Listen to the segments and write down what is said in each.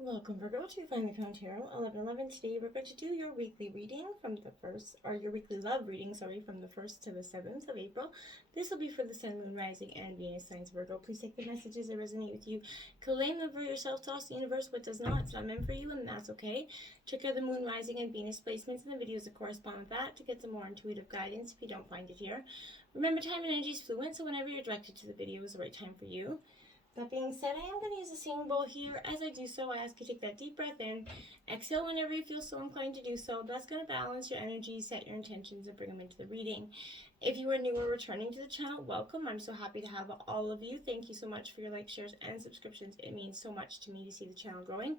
Welcome, Virgo, to Finally Found Tarot 1111. Today we're going to do your weekly reading from the first, or your weekly love reading, from the 1st to the 7th of April. This will be for the Sun, Moon, Rising, and Venus signs, Virgo. Please take the messages that resonate with you. Claim them for yourself, toss the universe what does not. It's not meant for you, and that's okay. Check out the Moon, Rising, and Venus placements in the videos that correspond with that to get some more intuitive guidance if you don't find it here. Remember, time and energy is fluent, so whenever you're directed to the video is the right time for you. That being said, I am going to use a singing bowl here. As I do so, I ask you to take that deep breath in. Exhale whenever you feel so inclined to do so. That's going to balance your energy, set your intentions, and bring them into the reading. If you are new or returning to the channel, welcome. I'm so happy to have all of you. Thank you so much for your likes, shares, and subscriptions. It means so much to me to see the channel growing.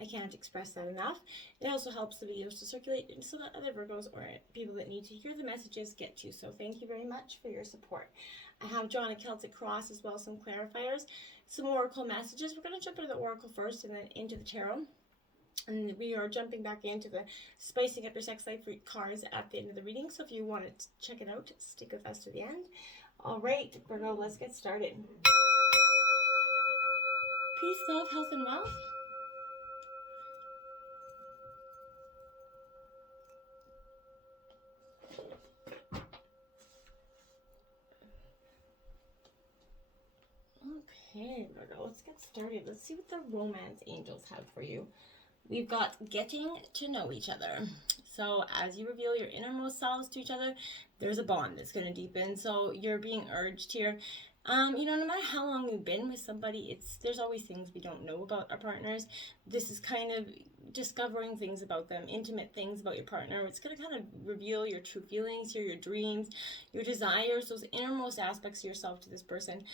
I can't express that enough. It also helps the videos to circulate so that other Virgos or people that need to hear the messages get to. So thank you very much for your support. I have drawn a Celtic cross as well as some clarifiers, some oracle messages. We're going to jump into the oracle first and then into the tarot. And we are jumping back into the spicing up your sex life cards at the end of the reading. So if you want to check it out, stick with us to the end. All right, Virgo, let's get started. Peace, love, health, and wealth. Okay, Virgo, let's get started. Let's see what the romance angels have for you. We've got getting to know each other. So as you reveal your innermost selves to each other, there's a bond that's going to deepen. So you're being urged here. No matter how long you've been with somebody, there's always things we don't know about our partners. This is kind of discovering things about them, intimate things about your partner. It's going to kind of reveal your true feelings here, your dreams, your desires, those innermost aspects of yourself to this person.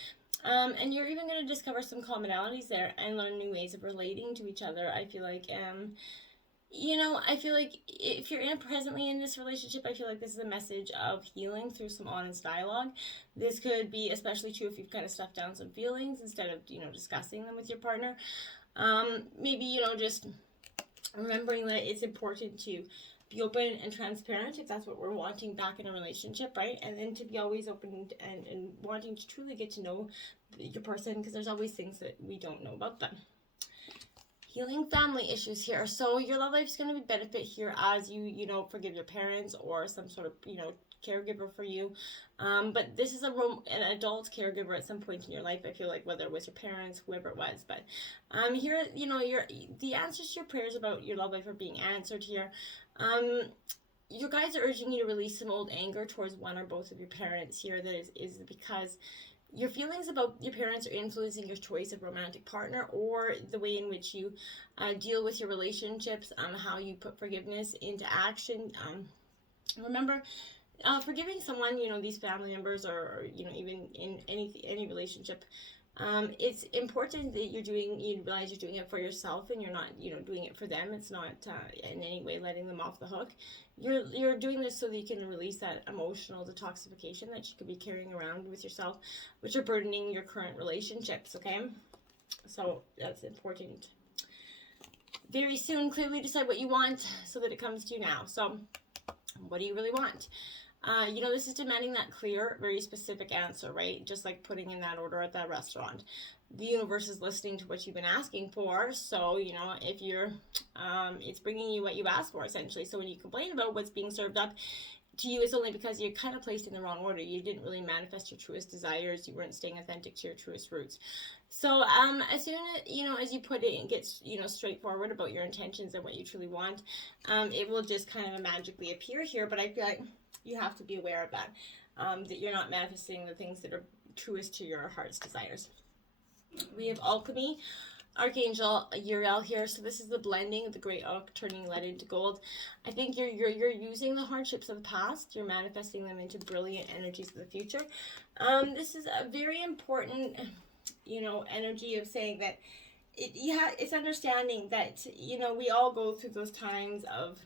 And you're even going to discover some commonalities there and learn new ways of relating to each other. I feel like, I feel like if you're presently in this relationship, I feel like this is a message of healing through some honest dialogue. This could be especially true if you've kind of stuffed down some feelings instead of, discussing them with your partner. Maybe, just remembering that it's important to be open and transparent if that's what we're wanting back in a relationship, right? And then to be always open and wanting to truly get to know your person, because there's always things that we don't know about them. Healing family issues here. So your love life is going to be benefit here as you forgive your parents or some sort of, caregiver for you. But this is an adult caregiver at some point in your life, I feel like, whether it was your parents, whoever it was. But here, the answers to your prayers about your love life are being answered here. Your guides are urging you to release some old anger towards one or both of your parents here. That is because your feelings about your parents are influencing your choice of romantic partner or the way in which you deal with your relationships, how you put forgiveness into action. Remember, forgiving someone, these family members or even in any relationship, it's important that you realize you're doing it for yourself and you're not, doing it for them. It's not in any way letting them off the hook. You're doing this so that you can release that emotional detoxification that you could be carrying around with yourself, which are burdening your current relationships, okay? So that's important. Very soon, clearly decide what you want so that it comes to you now. So what do you really want? This is demanding that clear, very specific answer, right? Just like putting in that order at that restaurant. The universe is listening to what you've been asking for. So, if you're, it's bringing you what you asked for, essentially. So when you complain about what's being served up to you, it's only because you're kind of placed in the wrong order. You didn't really manifest your truest desires. You weren't staying authentic to your truest roots. So, as soon as you put it and gets, straightforward about your intentions and what you truly want, it will just kind of magically appear here. But I feel like you have to be aware of that, that you're not manifesting the things that are truest to your heart's desires. We have alchemy, Archangel Uriel here. So this is the blending of the great oak turning lead into gold. I think you're using the hardships of the past. You're manifesting them into brilliant energies of the future. This is a very important, energy of saying that it's understanding that, we all go through those times of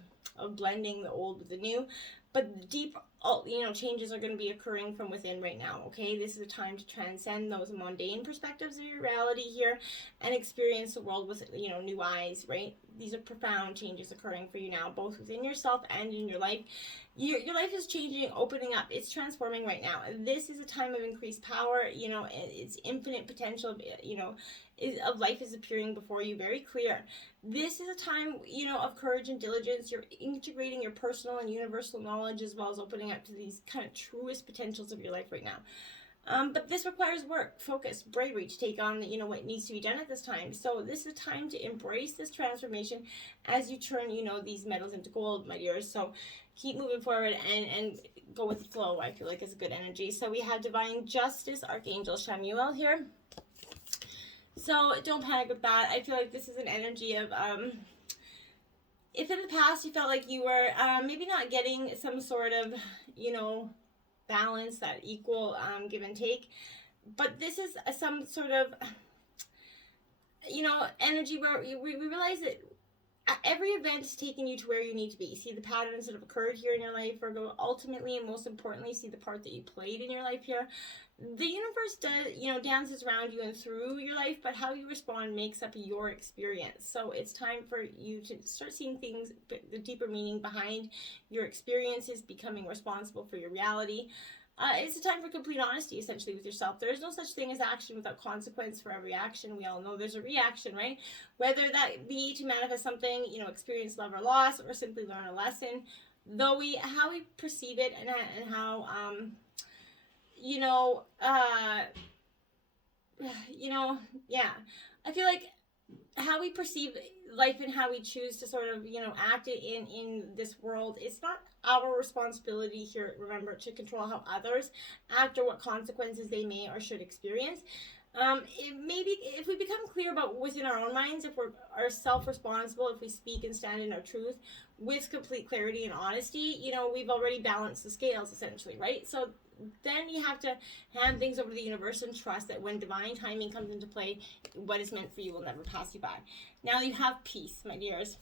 blending the old with the new. But deep all, you know, changes are going to be occurring from within right now, okay? This is a time to transcend those mundane perspectives of your reality here and experience the world with, you know, new eyes, right? These are profound changes occurring for you now, both within yourself and in your life. Your life is changing, opening up. It's transforming right now. This is a time of increased power. You know, it's infinite potential, you know, of life is appearing before you very clear. This is a time, you know, of courage and diligence. You're integrating your personal and universal knowledge as well as opening up to these kind of truest potentials of your life right now. But this requires work, focus, bravery to take on, you know, what needs to be done at this time. So this is a time to embrace this transformation as you turn, you know, these metals into gold, my dears. So keep moving forward and go with the flow. I feel like it's a good energy. So we have Divine Justice, Archangel Shamuel here. So don't panic with that. I feel like this is an energy of, if in the past you felt like you were maybe not getting some sort of, you know, balance, that equal give and take, but this is some sort of, you know, energy where we realize that every event is taking you to where you need to be. See the patterns that have occurred here in your life, Virgo. Ultimately, and most importantly, see the part that you played in your life here. The universe does, you know, dances around you and through your life, but how you respond makes up your experience. So it's time for you to start seeing things, the deeper meaning behind your experiences, becoming responsible for your reality. It's a time for complete honesty, essentially, with yourself. There is no such thing as action without consequence. For every action, we all know there's a reaction, right? Whether that be to manifest something, you know, experience love or loss, or simply learn a lesson. How we perceive it and how, you know, yeah. I feel like how we perceive life and how we choose to sort of, you know, act in this world, it's not our responsibility here, remember, to control how others act or what consequences they may or should experience. Maybe if we become clear about within our own minds, if we're self-responsible, if we speak and stand in our truth with complete clarity and honesty, you know, we've already balanced the scales, essentially, right? So then you have to hand things over to the universe and trust that when divine timing comes into play, what is meant for you will never pass you by. Now you have peace, my dears.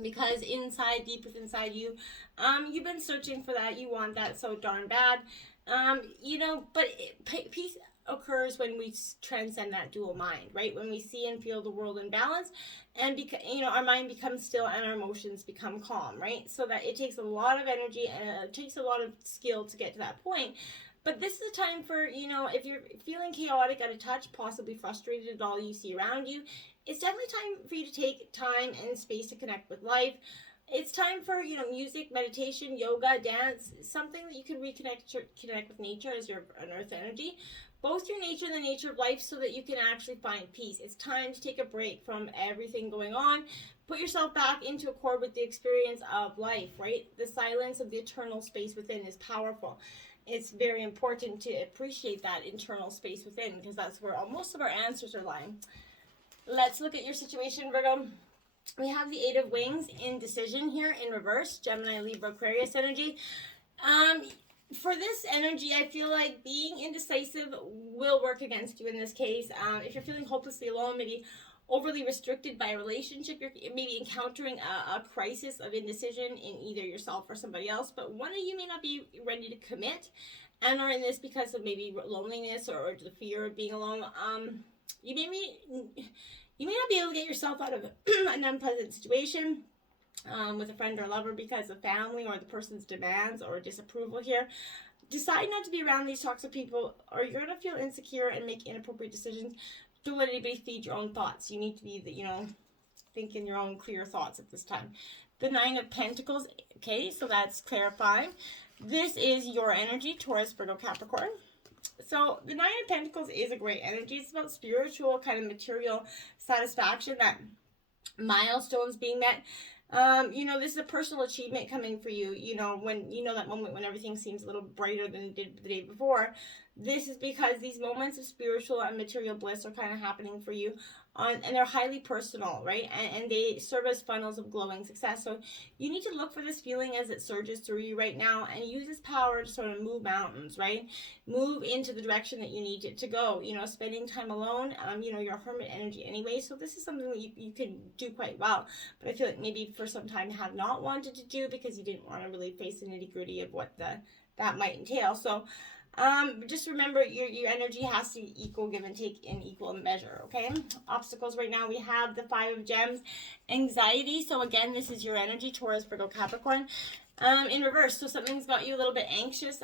Because inside, deep within inside you, you've been searching for that. You want that so darn bad. You know, but peace occurs when we transcend that dual mind, right? When we see and feel the world in balance, and you know, our mind becomes still and our emotions become calm, right? So that it takes a lot of energy and it takes a lot of skill to get to that point. But this is a time for, you know, if you're feeling chaotic, out of touch, possibly frustrated at all you see around you, it's definitely time for you to take time and space to connect with life. It's time for, you know, music, meditation, yoga, dance, something that you can connect with nature as your an earth energy. Both your nature and the nature of life so that you can actually find peace. It's time to take a break from everything going on. Put yourself back into accord with the experience of life, right? The silence of the eternal space within is powerful. It's very important to appreciate that internal space within because that's where most of our answers are lying. Let's look at your situation, Virgo. We have the Eight of Wings, indecision here in reverse, Gemini, Libra, Aquarius energy. For this energy, I feel like being indecisive will work against you in this case. If you're feeling hopelessly alone, maybe overly restricted by a relationship, you're maybe encountering a crisis of indecision in either yourself or somebody else, but one of you may not be ready to commit and are in this because of maybe loneliness or the fear of being alone. You may not be able to get yourself out of an unpleasant situation with a friend or lover because of family or the person's demands or disapproval here. Decide not to be around these toxic people or you're going to feel insecure and make inappropriate decisions. Don't let anybody feed your own thoughts. You need to be, thinking your own clear thoughts at this time. The Nine of Pentacles, okay, so that's clarifying. This is your energy, Taurus, Virgo, Capricorn. So the Nine of Pentacles is a great energy. It's about spiritual kind of material satisfaction, that milestones being met. This is a personal achievement coming for you, when that moment when everything seems a little brighter than it did the day before. This is because these moments of spiritual and material bliss are kind of happening for you, and they're highly personal, right? And they serve as funnels of glowing success. So you need to look for this feeling as it surges through you right now, and use this power to sort of move mountains, right? Move into the direction that you need it to go. You know, spending time alone, you know, you're a hermit energy anyway, so this is something that you can do quite well. But I feel like maybe for some time have not wanted to do because you didn't want to really face the nitty gritty of what that might entail. So just remember your energy has to equal give and take in equal measure, okay? Obstacles right now, we have the 5 of Gems, anxiety. So again, this is your energy, Taurus, Virgo, Capricorn, in reverse. So something's got you a little bit anxious.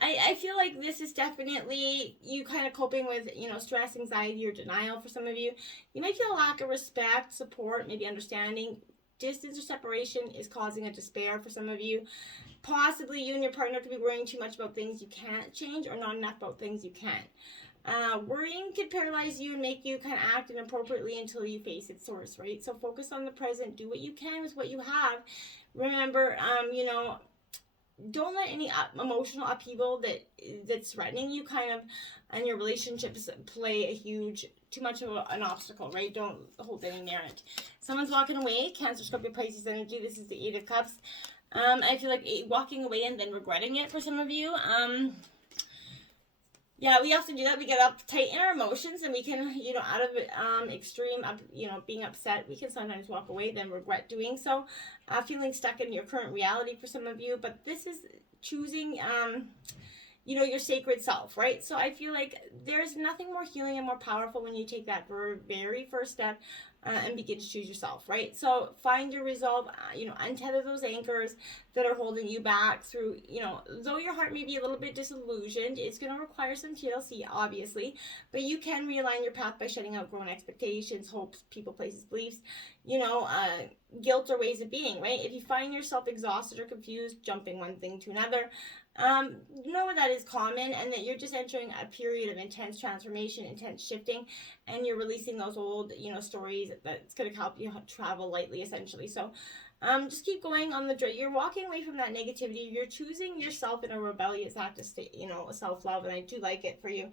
I feel like this is definitely you kind of coping with, you know, stress, anxiety, or denial for some of you. You might feel a lack of respect, support, maybe understanding. Distance or separation is causing a despair for some of you. Possibly you and your partner could be worrying too much about things you can't change, or not enough about things you can. Worrying could paralyze you and make you kind of act inappropriately until you face its source, right? So focus on the present. Do what you can with what you have. Remember, you know, don't let any emotional upheaval that's threatening you kind of and your relationships play a huge too much of an obstacle, right? Don't hold any merit. Someone's walking away, Cancer, Scorpio, Pisces energy. This is the 8 of Cups. I feel like walking away and then regretting it for some of you. Yeah, we often do that. We get uptight in our emotions, and we can, you know, out of extreme, you know, being upset, we can sometimes walk away, then regret doing so. Feeling stuck in your current reality for some of you, but this is choosing, you know, your sacred self, right? So I feel like there's nothing more healing and more powerful when you take that very first step and begin to choose yourself, right? So find your resolve, you know, untether those anchors that are holding you back through, you know, though your heart may be a little bit disillusioned, it's going to require some TLC, obviously, but you can realign your path by shutting out grown expectations, hopes, people, places, beliefs, you know, guilt or ways of being, right? If you find yourself exhausted or confused, jumping one thing to another, know that is common, and that you're just entering a period of intense transformation, intense shifting, and you're releasing those old, you know, stories that's going to help you travel lightly, essentially. So just keep going on you're walking away from that negativity. You're choosing yourself in a rebellious act of you know, self-love, and I do like it for you.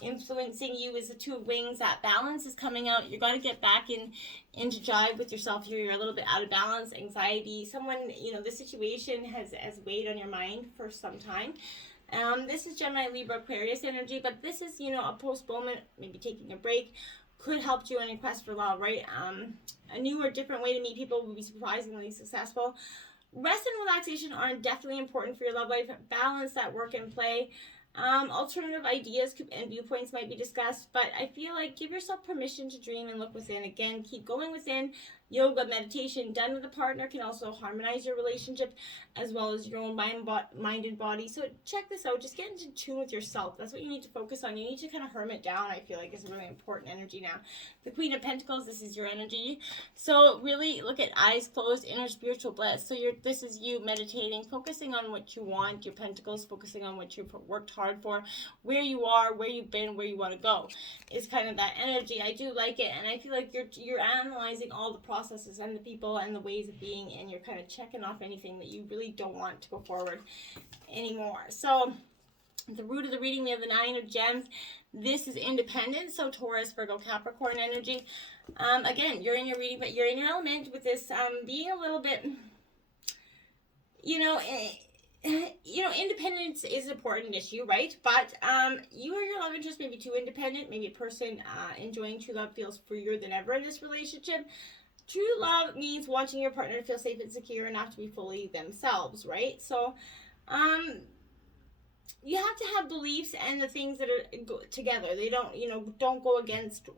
Influencing you is the 2 of Wings. That balance is coming out. You're going to get back into jive with yourself here. You're a little bit out of balance, anxiety. Someone, you know, this situation has weighed on your mind for some time. This is Gemini, Libra, Aquarius energy, but this is, you know, a postponement, maybe taking a break. Could help you on your quest for love, right? A new or different way to meet people will be surprisingly successful. Rest and relaxation are definitely important for your love life. Balance that work and play. Alternative ideas and viewpoints might be discussed, but I feel like give yourself permission to dream and look within. Again, keep going within. Yoga, meditation done with a partner can also harmonize your relationship as well as your own mind and body. So check this out. Just get into tune with yourself. That's what you need to focus on. You need to kind of hermit down, I feel like, is a really important energy now. The Queen of Pentacles, this is your energy. So really look at eyes closed, inner spiritual bliss. So this is you meditating, focusing on what you want, your pentacles, focusing on what you've worked hard for, where you are, where you've been, where you want to go. Is kind of that energy. I do like it, and I feel like you're analyzing all the processes and the people and the ways of being, and you're kind of checking off anything that you really don't want to go forward anymore. So the root of the reading, we have the 9 of Gems. This is independence, so Taurus, Virgo, Capricorn energy. Again, you're in your reading, but you're in your element with this being a little bit, you know, independence is an important issue, right? But you or your love interest may be too independent. Maybe a person enjoying true love feels freer than ever in this relationship. True love means wanting your partner to feel safe and secure enough to be fully themselves, right? So you have to have beliefs and the things that are together. They don't go against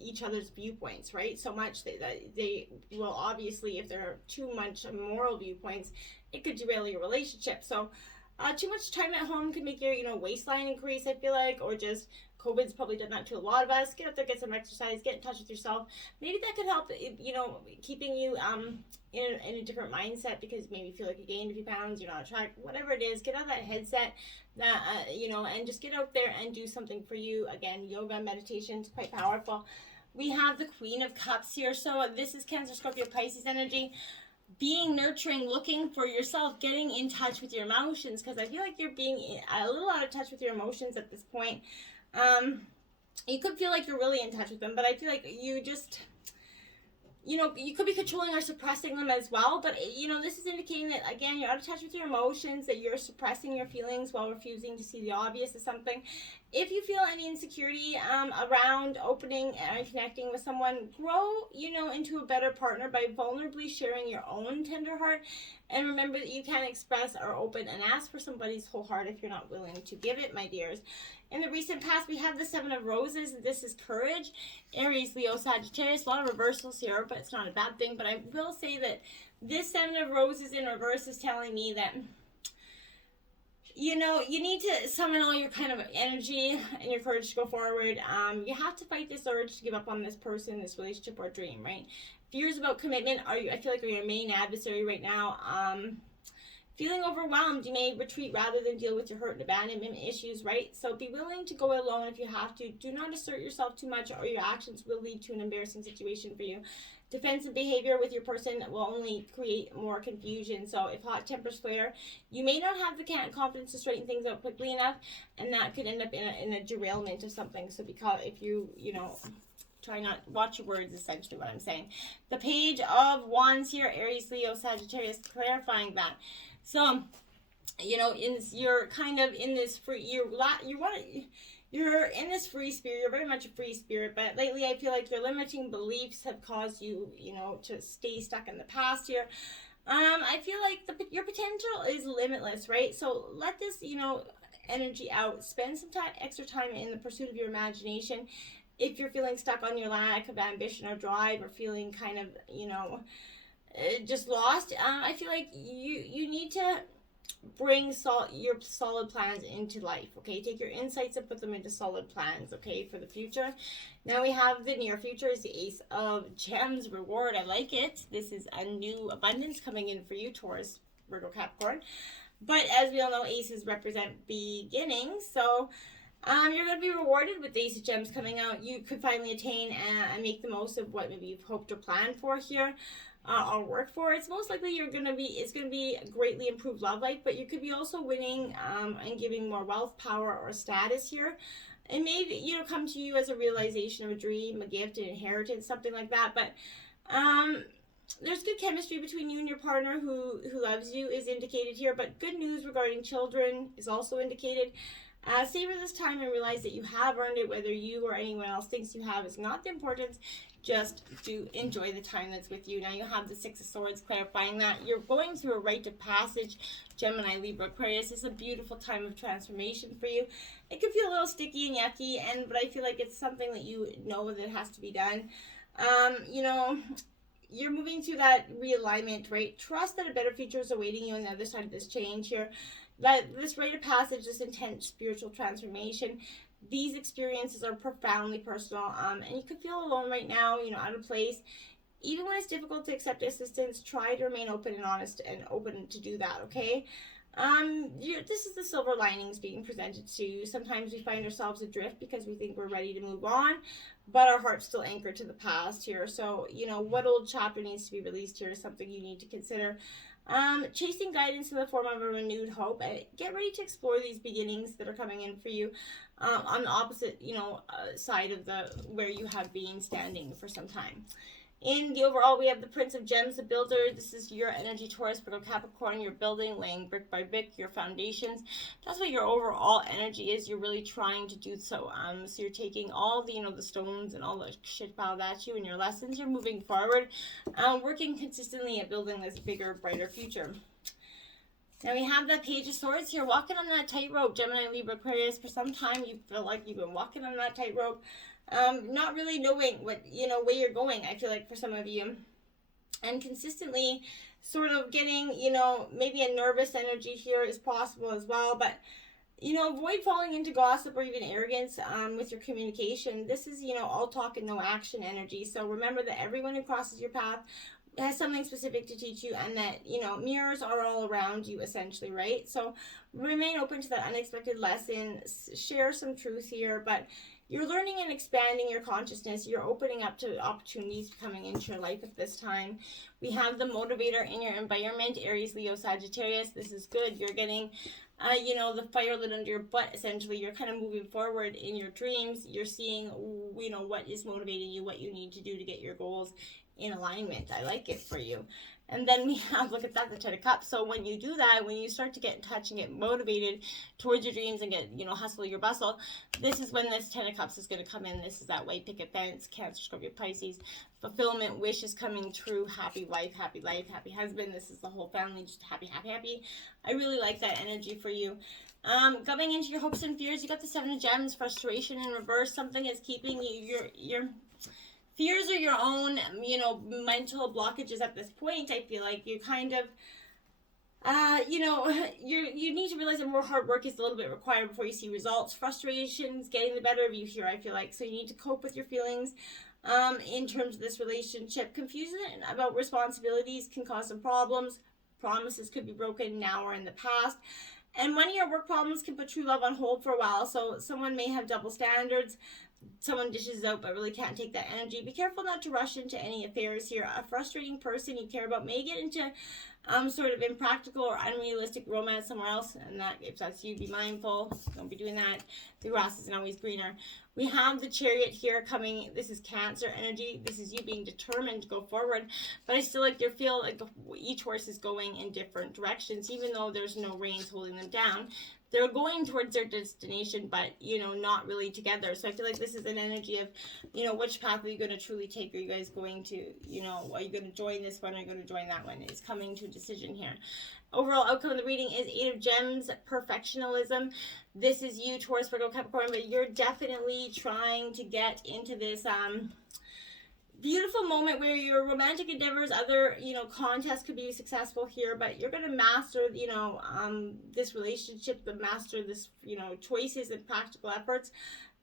each other's viewpoints, right? So much that they will, obviously, if there are too much moral viewpoints, it could derail your relationship. So too much time at home could make your waistline increase, I feel like, or just COVID's probably done that to a lot of us. Get out there, get some exercise, get in touch with yourself. Maybe that could help, keeping you in a different mindset, because maybe you feel like you gained a few pounds, you're not on track, whatever it is. Get out of that headset, and just get out there and do something for you. Again, yoga, meditation is quite powerful. We have the Queen of Cups here. So this is Cancer, Scorpio, Pisces energy. being nurturing, looking for yourself, getting in touch with your emotions, because I feel like you're being a little out of touch with your emotions at this point. You could feel like you're really in touch with them, but I feel like you just, you could be controlling or suppressing them as well. But, this is indicating that, again, you're out of touch with your emotions, that you're suppressing your feelings while refusing to see the obvious as something. If you feel any insecurity around opening and connecting with someone, grow, into a better partner by vulnerably sharing your own tender heart. And remember that you can't express or open and ask for somebody's whole heart if you're not willing to give it, my dears. In the recent past, we have the Seven of Roses. This is courage. Aries, Leo, Sagittarius. A lot of reversals here, but it's not a bad thing. But I will say that this Seven of Roses in reverse is telling me that, you need to summon all your kind of energy and your courage to go forward. You have to fight this urge to give up on this person, this relationship, or dream, right? Fears about commitment I feel like are your main adversary right now. Feeling overwhelmed, you may retreat rather than deal with your hurt and abandonment issues, right? So be willing to go alone if you have to. Do not assert yourself too much, or your actions will lead to an embarrassing situation for you. Defensive behavior with your person will only create more confusion. So if hot tempers flare, you may not have the confidence to straighten things out quickly enough, and that could end up in a derailment of something. So because if you try not watch your words, essentially what I'm saying. The Page of Wands here, Aries, Leo, Sagittarius, clarifying that. So, you're kind of in this free, you're in this free spirit. You're very much a free spirit, but lately I feel like your limiting beliefs have caused you, to stay stuck in the past here. I feel like your potential is limitless, right? So let this, energy out. Spend some extra time in the pursuit of your imagination. If you're feeling stuck on your lack of ambition or drive, or feeling kind of, just lost, I feel like you need to bring your solid plans into life, okay? Take your insights and put them into solid plans, okay, for the future. Now we have the near future is the Ace of Gems reward. I like it. This is a new abundance coming in for you, Taurus, Virgo, Capricorn. But as we all know, aces represent beginnings, so you're going to be rewarded with the Ace of Gems coming out. You could finally attain and make the most of what maybe you've hoped or planned for here. Or work for. It's most likely it's going to be a greatly improved love life, but you could be also winning and giving more wealth, power, or status here. It may come to you as a realization of a dream, a gift, an inheritance, something like that. But there's good chemistry between you and your partner who loves you is indicated here. But good news regarding children is also indicated. Savor this time and realize that you have earned it. Whether you or anyone else thinks you have is not the importance. Just do enjoy the time that's with you. Now you have the Six of Swords clarifying that you're going through a rite of passage. Gemini, Libra, Aquarius. It's a beautiful time of transformation for you. It can feel a little sticky and yucky, but I feel like it's something that you know that has to be done. You're moving through that realignment, right? Trust that a better future is awaiting you on the other side of this change here. That this rite of passage, this intense spiritual transformation, these experiences are profoundly personal, and you could feel alone right now, out of place. Even when it's difficult to accept assistance, try to remain open and honest and open to do that, okay? This is the silver linings being presented to you. Sometimes we find ourselves adrift because we think we're ready to move on, but our heart's still anchored to the past here. So, what old chapter needs to be released here is something you need to consider. Chasing guidance in the form of a renewed hope. Get ready to explore these beginnings that are coming in for you on the opposite, side of where you have been standing for some time. In the overall, we have the Prince of Gems, the builder. This is your energy, Taurus, Virgo, Capricorn. You're building, laying brick by brick, your foundations. That's what your overall energy is. You're really trying to do so. So you're taking all the, the stones and all the shit piled at you and your lessons. You're moving forward, working consistently at building this bigger, brighter future. Now we have the Page of Swords here, walking on that tightrope, Gemini, Libra, Aquarius. For some time, you feel like you've been walking on that tightrope. Not really knowing what, where you're going, I feel like, for some of you. And consistently sort of getting, maybe a nervous energy here is possible as well. But, avoid falling into gossip or even arrogance with your communication. This is, all talk and no action energy. So remember that everyone who crosses your path has something specific to teach you, and that, mirrors are all around you, essentially, right? So remain open to that unexpected lesson. Share some truth here, but you're learning and expanding your consciousness. You're opening up to opportunities coming into your life at this time. We have the motivator in your environment, Aries, Leo, Sagittarius. This is good. You're getting, you know, the fire lit under your butt, essentially. You're kind of moving forward in your dreams. You're seeing, you know, what is motivating you, what you need to do to get your goals in alignment. I like it for you. And then we have, look at that, the Ten of Cups. So when you do that, when you start to get in touch and get motivated towards your dreams and get, you know, hustle your bustle, this is when this Ten of Cups is going to come in. This is that white picket fence, Cancer, Scorpio, Pisces. Fulfillment, wish is coming true. Happy wife, happy life, happy husband. This is the whole family, just happy, happy, happy. I really like that energy for you. Going into your hopes and fears, you got the Seven of Gems, frustration in reverse. Something is keeping you, your fears are your own, you know, mental blockages at this point. I feel like you kind of, you know, you need to realize that more hard work is a little bit required before you see results. Frustrations getting the better of you here, I feel like. So you need to cope with your feelings in terms of this relationship. Confusion about responsibilities can cause some problems. Promises could be broken now or in the past. And money or work problems can put true love on hold for a while. So someone may have double standards. Someone dishes out but really can't take that energy. Be careful not to rush into any affairs here. A frustrating person you care about may get into sort of impractical or unrealistic romance somewhere else, and that, if that's you, be mindful. Don't be doing that. The grass isn't always greener. We have the Chariot here coming. This is Cancer energy. This is you being determined to go forward, but I still like you feel like each horse is going in different directions, even though there's no reins holding them down. They're going towards their destination, but, you know, not really together. So I feel like this is an energy of, you know, which path are you going to truly take? Are you guys going to, you know, are you going to join this one? Or are you going to join that one? It's coming to a decision here. Overall outcome of the reading is Eight of Gems, perfectionism. This is you, Taurus, Virgo, Capricorn, but you're definitely trying to get into this, beautiful moment where your romantic endeavors, other, you know, contests could be successful here, but you're going to master, you know, this relationship, master this, you know, choices and practical efforts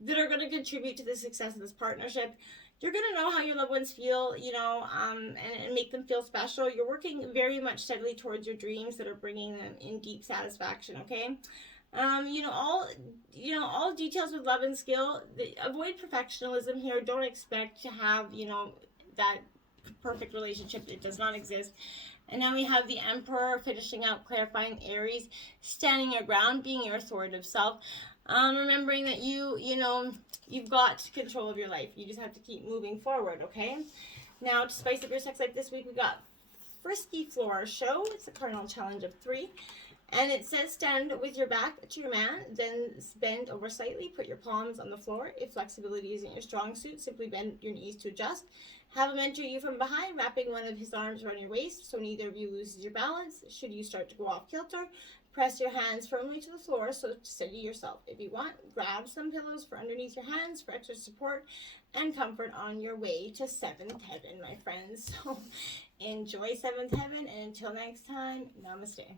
that are going to contribute to the success of this partnership. You're going to know how your loved ones feel, you know, and make them feel special. You're working very much steadily towards your dreams that are bringing them in deep satisfaction, okay? All details with love and skill. Avoid perfectionism here. Don't expect to have, you know, that perfect relationship. It does not exist. And now we have the Emperor finishing out, clarifying Aries, standing your ground, being your authoritative self. Remembering that you've got control of your life. You just have to keep moving forward, okay? Now, to spice up your sex life this week, we got Frisky Floor Show. It's a cardinal challenge of 3. And it says stand with your back to your man, then bend over slightly, put your palms on the floor. If flexibility isn't your strong suit, simply bend your knees to adjust. Have him enter you from behind, wrapping one of his arms around your waist so neither of you loses your balance. Should you start to go off kilter, press your hands firmly to the floor so to steady yourself. If you want, grab some pillows for underneath your hands for extra support and comfort on your way to 7th heaven, my friends. So enjoy 7th heaven, and until next time, namaste.